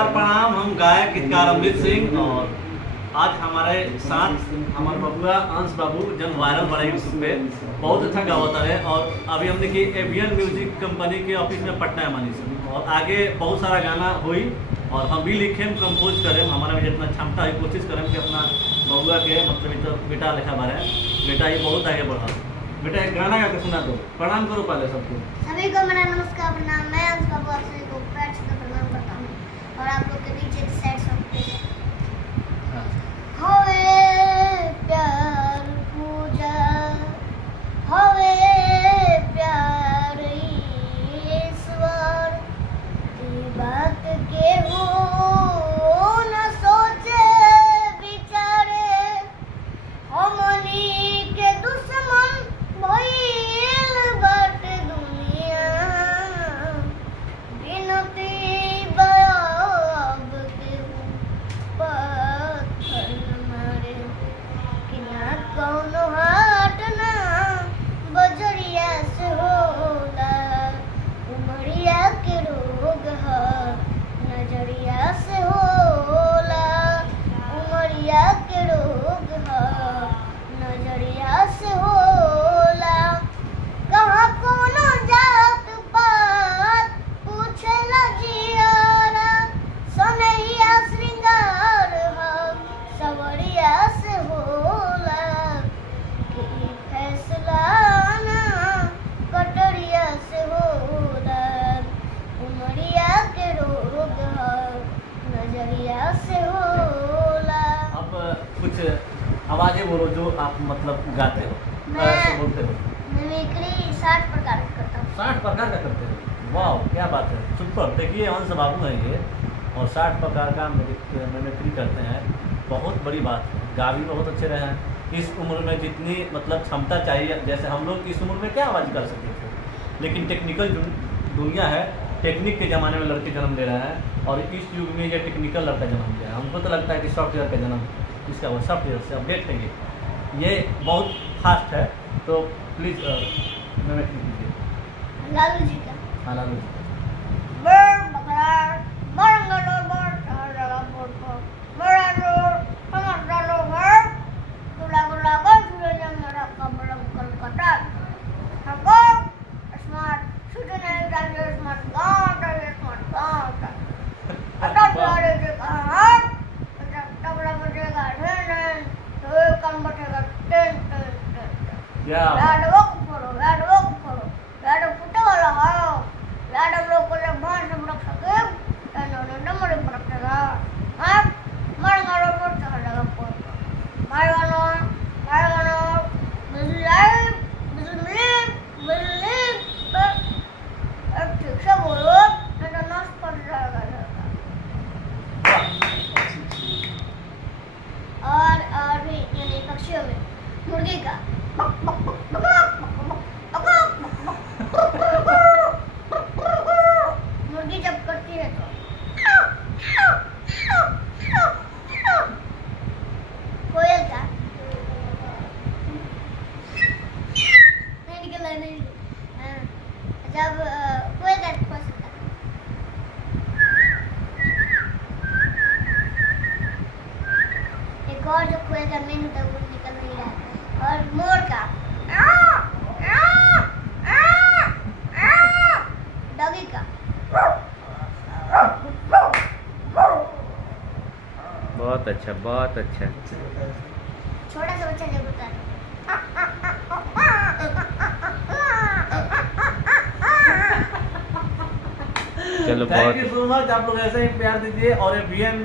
नमस्कार प्रणाम। हम गायक गीतकार अमृत सिंह और आज हमारे साथ हमारे बबुआ अंश बाबू जन वायरल बड़ा यूट्यूब पे बहुत अच्छा गावता है। और अभी हमने की एवियन म्यूजिक कंपनी के ऑफिस में पटना है मानी से। और आगे बहुत सारा गाना हुई और हम भी लिखें कंपोज करें, हमारा भी जितना क्षमता है कोशिश करें कि अपना बबुआ के मतलब तो बेटा लिखा बारे बेटा ये बहुत आगे बढ़ा। बेटा एक गाना गा के सुना दो। प्रणाम करो पहले सबको। सभी को मेरा नमस्कार प्रणाम। मैं अंश बाबू आप सभी को पैर छूकर प्रणाम करता हूँ और आप लोग के बीच एक सैड सॉन्ग पेश है। हवे प्यार पूजा हवे प्यार ईश्वर की बात के हो न सोचे बिचारे हमनी के दुश्मन भइल बाटे दुनिया गिनती बयाब के पत्थर मारे कि ना कौनो हाट ना बजरिया से होला उमरिया के रोग ह नजरिया से होला उमरिया के रोग ह नजरिया से होला कहाँ कोनो जात पात पूछेला जियारा सनहिया श्रृंगार ह सवरिया से होला कि फैसला ना कटरिया से होला उमरिया के रोग ह नजरिया से होला। अब कुछ आवाजें बोलो जो आप मतलब गाते हो, मैं- ऐसे बोलते हो। मिमिक्री 60 प्रकार की करता हूँ। 60 प्रकार का करते हो, वाह क्या बात है, सुपर। देखिए अंश बाबू हैं ये और 60 प्रकार का मिमिक्री करते हैं, बहुत बड़ी बात है। गा भी बहुत अच्छे रहे हैं। इस उम्र में जितनी मतलब क्षमता चाहिए, जैसे हम लोग इस उम्र में क्या आवाज़ कर सकते थे, लेकिन टेक्निकल दुनिया है, टेक्निक के ज़माने में लड़के जन्म दे रहे हैं और इस युग में ये टेक्निकल लड़का जन्म दिया है। हमको तो लगता है कि सॉफ्टवेयर का जन्म इसका वो सॉफ्टवेयर से अपडेट है, ये बहुत फास्ट है। तो प्लीज़ मिमिक्री कीजिए। लालू जी का हाँ लालू जी। बड़ बकरार बरंगलो बड़ चारा बोलको बड़ा रोड हमर डालो घर गुला गुला कर झूले जम मेरा कमरम कलकत्ता हमको स्मार्ट छूटे नहीं डाले स्मार्ट गांव डाले स्मार्ट गांव अटा प्यारे के कहा तबला बजेगा ढेन तो काम बटेगा टेन टेन क्या यादवों को फोड़ो यादव फुटे वाला हायो यादव लोग को जब भान सब रख सके इन्होंने नंबर पर रखेगा हाँ मर गाड़ो पर चढ़ लगा पोल भाई वालों बिजली अब ठीक से बोलो नहीं तो नष्ट कर जाएगा और भी यानी पक्षियों में मुर्गी का मुर्गी जब करती है तो कोयल का नहीं निकला जब कोयल का हो सकता है। एक और जो कोयल का मेन होता है वो निकल नहीं रहा है। और मोर का डॉगी का बहुत अच्छा बहुत अच्छा। छोटा सा बच्चा जब होता है चलो थैंक बहुत यू सो मच। आप लोग ऐसे ही प्यार दीजिए। और एवियन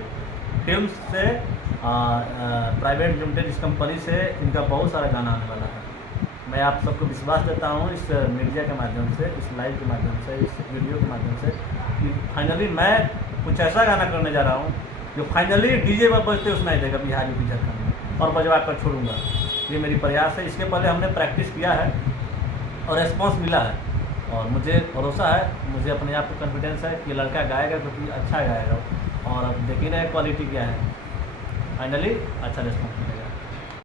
फिल्म्स से प्राइवेट लिमिटेड इस कंपनी से इनका बहुत सारा गाना आने वाला है। मैं आप सबको विश्वास देता हूँ इस मीडिया के माध्यम से, इस लाइव के माध्यम से, इस वीडियो के माध्यम से कि फाइनली मैं कुछ ऐसा गाना करने जा रहा हूँ जो फाइनली डीजे पर बजते हुए सुनाई देगा बिहारी पिक्चर का और बजवा कर छोड़ूंगा। ये मेरी प्रयास है। इसके पहले हमने प्रैक्टिस किया है और रिस्पॉन्स मिला है और मुझे भरोसा है, मुझे अपने आप पर कॉन्फिडेंस है कि लड़का गाएगा क्योंकि अच्छा गाएगा। और अब देख ही रहे क्वालिटी क्या है, फाइनली अच्छा रिस्पॉन्स मिलेगा।